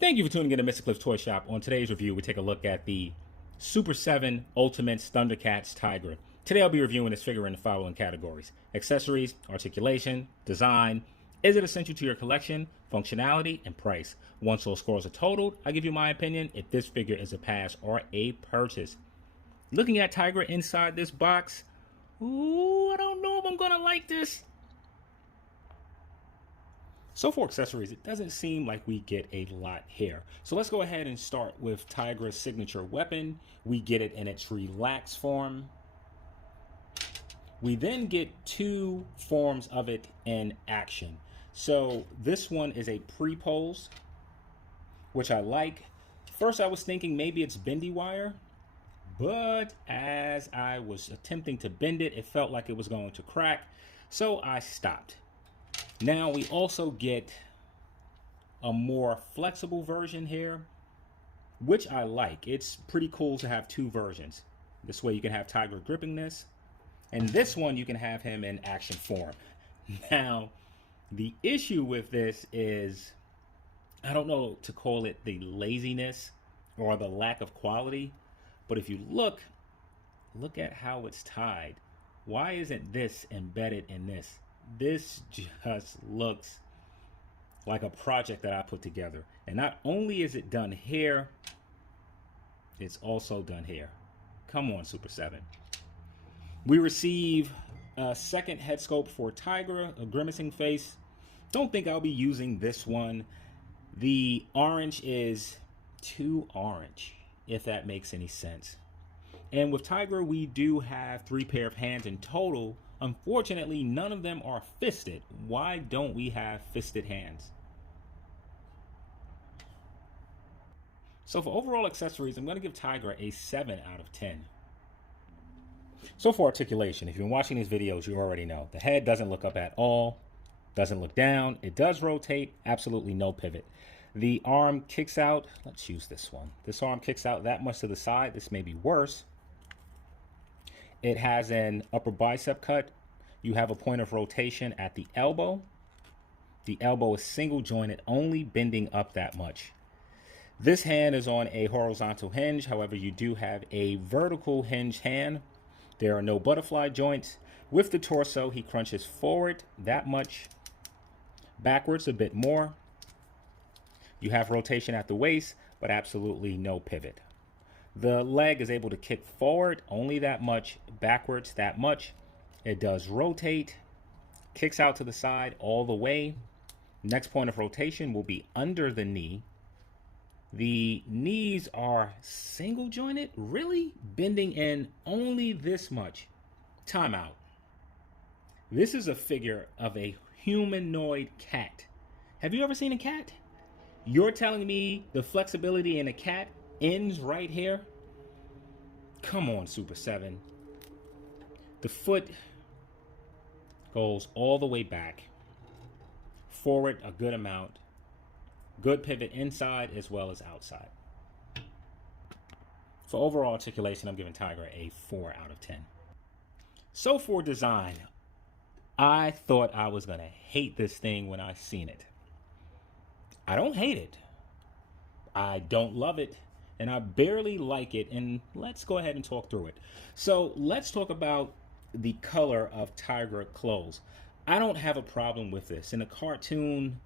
Thank you for tuning in to Mr. Cliff's Toy Shop. On today's review, we take a look at the Super 7 Ultimates Thundercats Tygra. Today I'll be reviewing this figure in the following categories: accessories, articulation, design, is it essential to your collection, functionality, and price. Once those scores are totaled, I give you my opinion if this figure is a pass or a purchase. Looking at Tygra inside this box, ooh, I don't know if I'm gonna like this. So for accessories, it doesn't seem like we get a lot here. So let's go ahead and start with Tygra's signature weapon. We get it in its relaxed form. We then get two forms of it in action. So this one is a pre-pose, which I like. First I was thinking maybe it's bendy wire, but as I was attempting to bend it, it felt like it was going to crack, so I stopped. Now we also get a more flexible version here, which I like. It's pretty cool to have two versions. This way you can have Tygra gripping this, and this one you can have him in action form. Now, the issue with this is, I don't know to call it the laziness or the lack of quality, but if you look at how it's tied. Why isn't this embedded in this? This just looks like a project that I put together. And not only is it done here, it's also done here. Come on, Super 7. We receive a second head sculpt for Tygra, a grimacing face. Don't think I'll be using this one. The orange is too orange, if that makes any sense. And with Tygra, we do have 3 pair of hands in total. Unfortunately, none of them are fisted. Why don't we have fisted hands? So for overall accessories, I'm going to give Tygra a 7 out of 10. So for articulation, if you've been watching these videos, you already know. The head doesn't look up at all, doesn't look down. It does rotate, absolutely no pivot. The arm kicks out. Let's use this one. This arm kicks out that much to the side. This may be worse. It has an upper bicep cut. You have a point of rotation at the elbow. The elbow is single jointed, only bending up that much. This hand is on a horizontal hinge. However, you do have a vertical hinge hand. There are no butterfly joints. With the torso, he crunches forward that much, backwards a bit more. You have rotation at the waist, but absolutely no pivot. The leg is able to kick forward only that much, backwards that much. It does rotate, kicks out to the side all the way. Next point of rotation will be under the knee. The knees are single jointed, really? Bending in only this much. Timeout. This is a figure of a humanoid cat. Have you ever seen a cat? You're telling me the flexibility in a cat ends right here? Come on, Super 7. The foot goes all the way back, forward a good amount, good pivot inside as well as outside. For overall articulation, I'm giving Tygra a 4 out of 10. So for design, I thought I was going to hate this thing when I seen it. I don't hate it. I don't love it. And I barely like it. And let's go ahead and talk through it. So let's talk about the color of Tygra clothes. I don't have a problem with this. In a cartoon,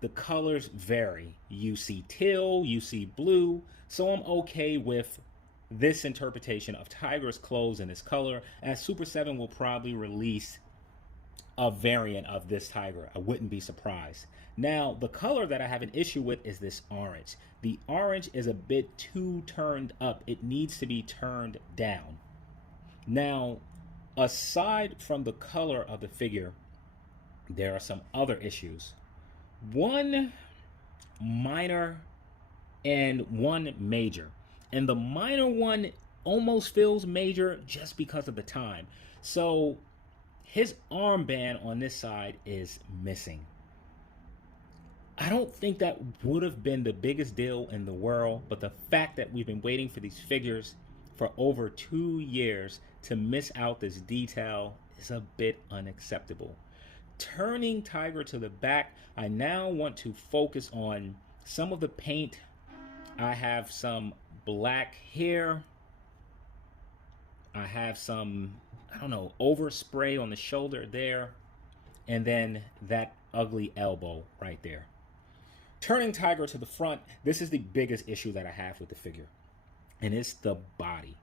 the colors vary. You see teal, you see blue. So I'm okay with this interpretation of Tygra's clothes in this color, as Super 7 will probably release a variant of this Tygra. I wouldn't be surprised. Now, the color that I have an issue with is this orange. The orange is a bit too turned up. It needs to be turned down. Now, aside from the color of the figure, there are some other issues. One minor and one major. And the minor one almost feels major just because of the time. So his armband on this side is missing. I don't think that would have been the biggest deal in the world, but the fact that we've been waiting for these figures for over 2 years to miss out this detail is a bit unacceptable. Turning Tygra to the back, I now want to focus on Some of the paint, I have some black hair. I have some, I don't know, overspray on the shoulder there. And then that ugly elbow right there. Turning Tygra to the front, this is the biggest issue that I have with the figure. And it's the body.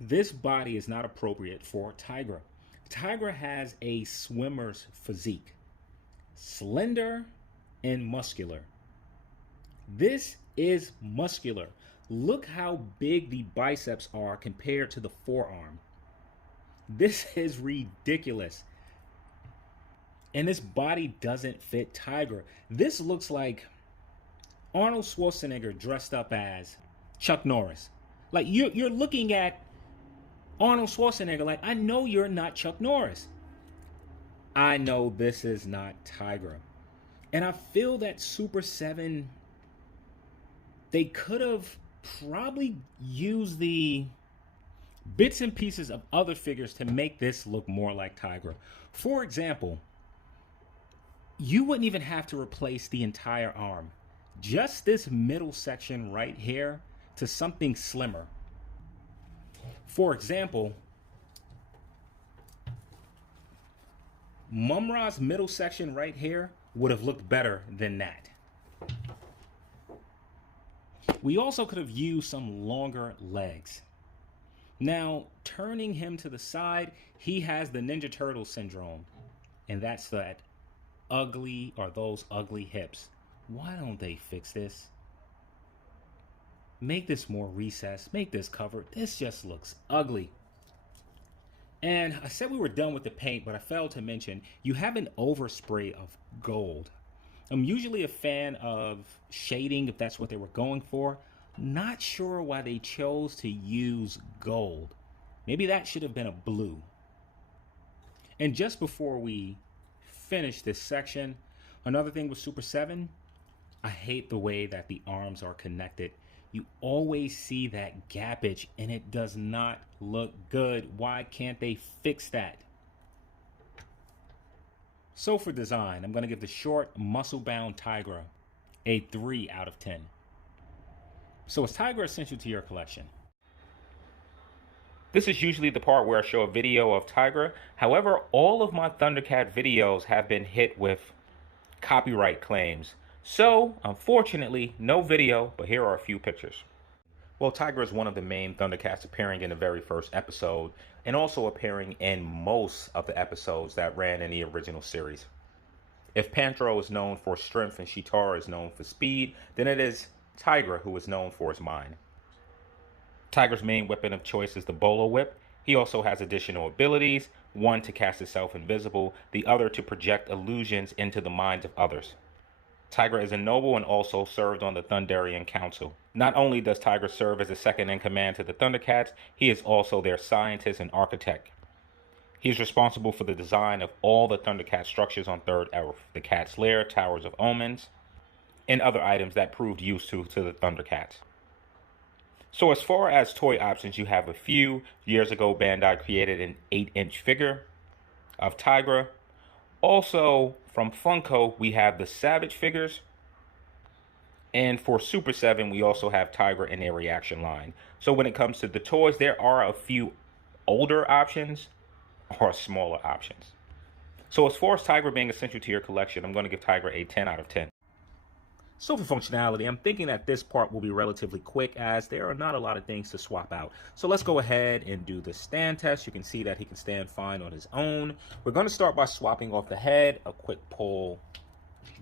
This body is not appropriate for Tygra. Tygra has a swimmer's physique. Slender and muscular. This is muscular. Look how big the biceps are compared to the forearm. This is ridiculous. And this body doesn't fit Tygra. This looks like Arnold Schwarzenegger dressed up as Chuck Norris. Like you're looking at Arnold Schwarzenegger like, I know you're not Chuck Norris. I know this is not Tygra. And I feel that Super 7, they could have probably used the bits and pieces of other figures to make this look more like Tygra. For example, you wouldn't even have to replace the entire arm. Just this middle section right here to something slimmer. For example, Mumra's middle section right here would have looked better than that. We also could have used some longer legs. Now, turning him to the side, he has the Ninja Turtle syndrome. And that's that ugly, or those ugly hips. Why don't they fix this? Make this more recessed, make this covered. This just looks ugly. And I said we were done with the paint, but I failed to mention you have an overspray of gold. I'm usually a fan of shading if that's what they were going for. Not sure why they chose to use gold. Maybe that should have been a blue. And just before we finish this section, another thing with Super 7, I hate the way that the arms are connected. You always see that gappage and it does not look good. Why can't they fix that? So for design, I'm going to give the short, muscle-bound Tygra a 3 out of 10. So is Tygra essential to your collection? This is usually the part where I show a video of Tygra. However, all of my Thundercat videos have been hit with copyright claims. So, unfortunately, no video, but here are a few pictures. Well, Tygra is one of the main Thundercats appearing in the very first episode, and also appearing in most of the episodes that ran in the original series. If Pantro is known for strength and Cheetara is known for speed, then it is Tygra who is known for his mind. Tygra's main weapon of choice is the Bolo Whip. He also has additional abilities, one to cast itself invisible, the other to project illusions into the minds of others. Tygra is a noble and also served on the Thunderian Council. Not only does Tygra serve as a second in command to the Thundercats, he is also their scientist and architect. He is responsible for the design of all the Thundercat structures on Third Earth, the Cat's Lair, Towers of Omens, and other items that proved useful to the Thundercats. So as far as toy options, you have a few. Years ago, Bandai created an 8-inch figure of Tygra. Also, from Funko, we have the Savage figures. And for Super 7, we also have Tygra in their reaction line. So when it comes to the toys, there are a few older options or smaller options. So as far as Tygra being essential to your collection, I'm going to give Tygra a 10 out of 10. So for functionality, I'm thinking that this part will be relatively quick as there are not a lot of things to swap out. So let's go ahead and do the stand test. You can see that he can stand fine on his own. We're going to start by swapping off the head, a quick pull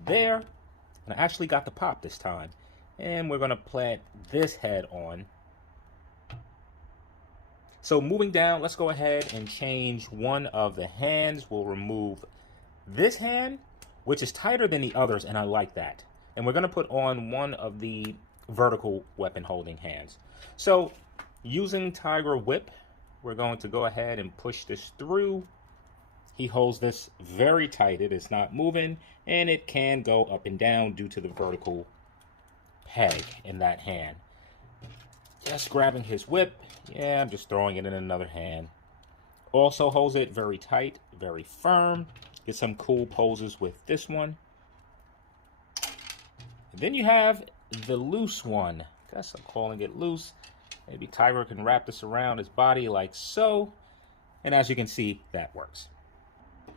there. And I actually got the pop this time. And we're going to plant this head on. So moving down, let's go ahead and change one of the hands. We'll remove this hand, which is tighter than the others, and I like that. And we're going to put on one of the vertical weapon holding hands. So using Tygra Whip, we're going to go ahead and push this through. He holds this very tight. It is not moving, and it can go up and down due to the vertical peg in that hand. Just grabbing his whip. Yeah, I'm just throwing it in another hand. Also holds it very tight, very firm. Get some cool poses with this one. Then you have the loose one. Guess I'm calling it loose. Maybe Tygra can wrap this around his body like so. And as you can see, that works.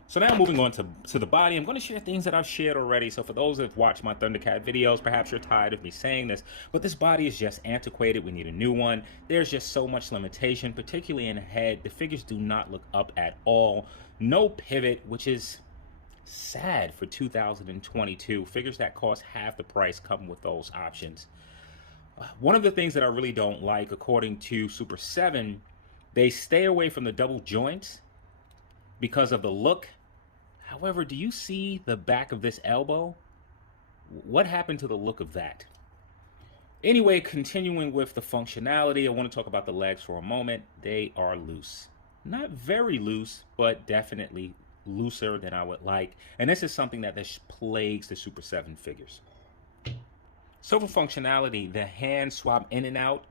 So now moving on to the body, I'm going to share things that I've shared already. So for those that have watched my Thundercat videos, perhaps you're tired of me saying this, but this body is just antiquated. We need a new one. There's just so much limitation, particularly in the head. The figures do not look up at all. No pivot, which is sad for 2022. Figures that cost half the price come with those options. One of the things that I really don't like, according to Super 7, they stay away from the double joints because of the look. However, do you see the back of this elbow? What happened to the look of that? Anyway, continuing with the functionality, I want to talk about the legs for a moment. They are loose. Not very loose, but definitely looser than I would like. And this is something that plagues the Super 7 figures. So for functionality, the hand swap in and out,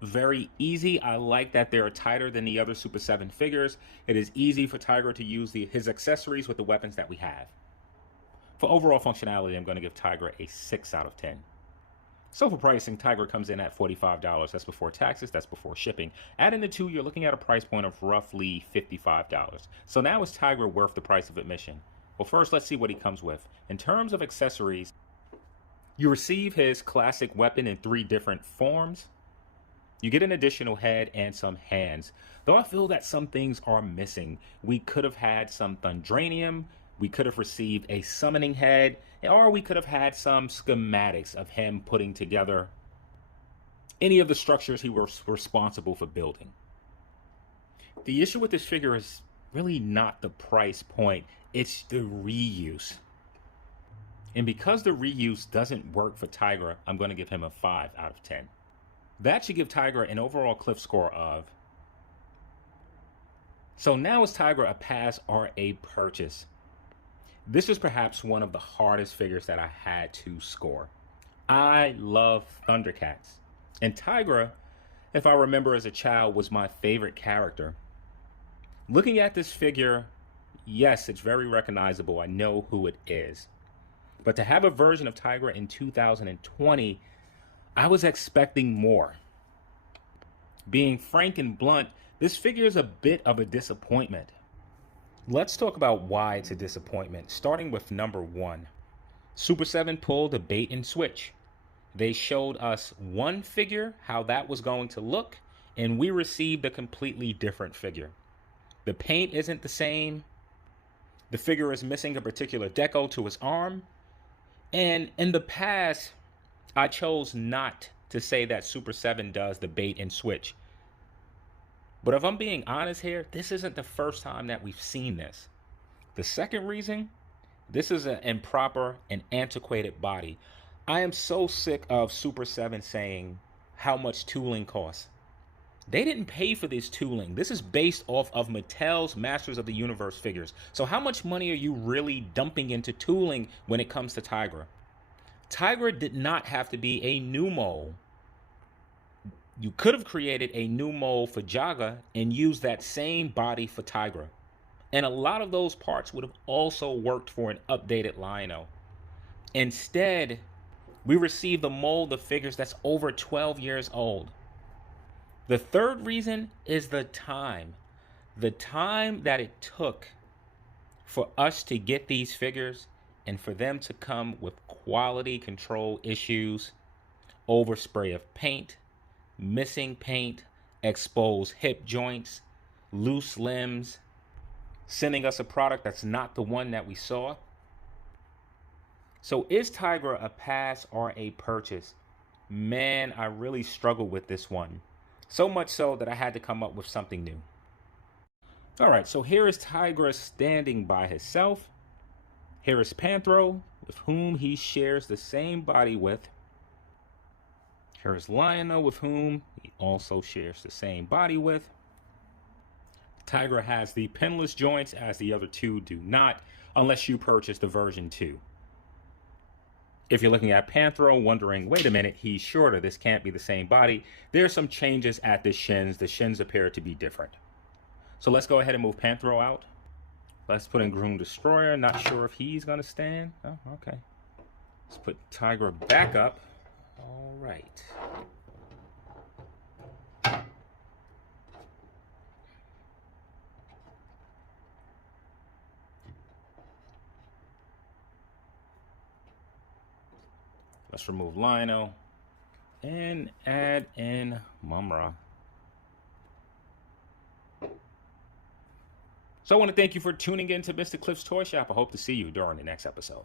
very easy. I like that they're tighter than the other Super 7 figures. It is easy for Tygra to use his accessories with the weapons that we have. For overall functionality, I'm going to give Tygra a 6 out of 10. So for pricing, Tygra comes in at $45. That's before taxes, that's before shipping. Add in the two, you're looking at a price point of roughly $55. So now is Tygra worth the price of admission? Well, first, let's see what he comes with. In terms of accessories, you receive his classic weapon in 3 different forms. You get an additional head and some hands. Though I feel that some things are missing. We could have had some Thundranium, we could have received a summoning head, or we could have had some schematics of him putting together any of the structures he was responsible for building. The issue with this figure is really not the price point, it's the reuse. And because the reuse doesn't work for Tygra, I'm going to give him a 5 out of 10. That should give Tygra an overall cliff score of. So now is Tygra a pass or a purchase? This is perhaps one of the hardest figures that I had to score. I love Thundercats. And Tygra, if I remember as a child, was my favorite character. Looking at this figure, yes, it's very recognizable. I know who it is. But to have a version of Tygra in 2020, I was expecting more. Being frank and blunt, this figure is a bit of a disappointment. Let's talk about why it's a disappointment, starting with number 1. Super 7 pulled a bait and switch. They showed us one figure, how that was going to look, and we received a completely different figure. The paint isn't the same. The figure is missing a particular deco to his arm. And in the past, I chose not to say that Super 7 does the bait and switch. But if I'm being honest here, this isn't the first time that we've seen this. The second reason, this is an improper and antiquated body. I am so sick of Super 7 saying how much tooling costs. They didn't pay for this tooling. This is based off of Mattel's Masters of the Universe figures. So how much money are you really dumping into tooling when it comes to Tygra? Tygra did not have to be a new mold. You could have created a new mold for Jaga and used that same body for Tygra. And a lot of those parts would have also worked for an updated Lion-O. Instead, we received the mold of figures that's over 12 years old. The third reason is the time. The time that it took for us to get these figures and for them to come with quality control issues, overspray of paint, missing paint, exposed hip joints, loose limbs, sending us a product that's not the one that we saw. So is Tygra a pass or a purchase? Man, I really struggled with this one. So much so that I had to come up with something new. All right, so here is Tygra standing by himself. Here is Panthro, with whom he shares the same body with. Here is Lion-O, with whom he also shares the same body with. Tygra has the pinless joints, as the other two do not, unless you purchase the version 2. If you're looking at Panthro, wondering, wait a minute, he's shorter, this can't be the same body, there are some changes at the shins. The shins appear to be different. So let's go ahead and move Panthro out. Let's put in Groom Destroyer. Not sure if he's going to stand. Oh, okay. Let's put Tygra back up. All right. Let's remove Lionel and add in Mumra. So I want to thank you for tuning in to Mr. Cliff's Toy Shop. I hope to see you during the next episode.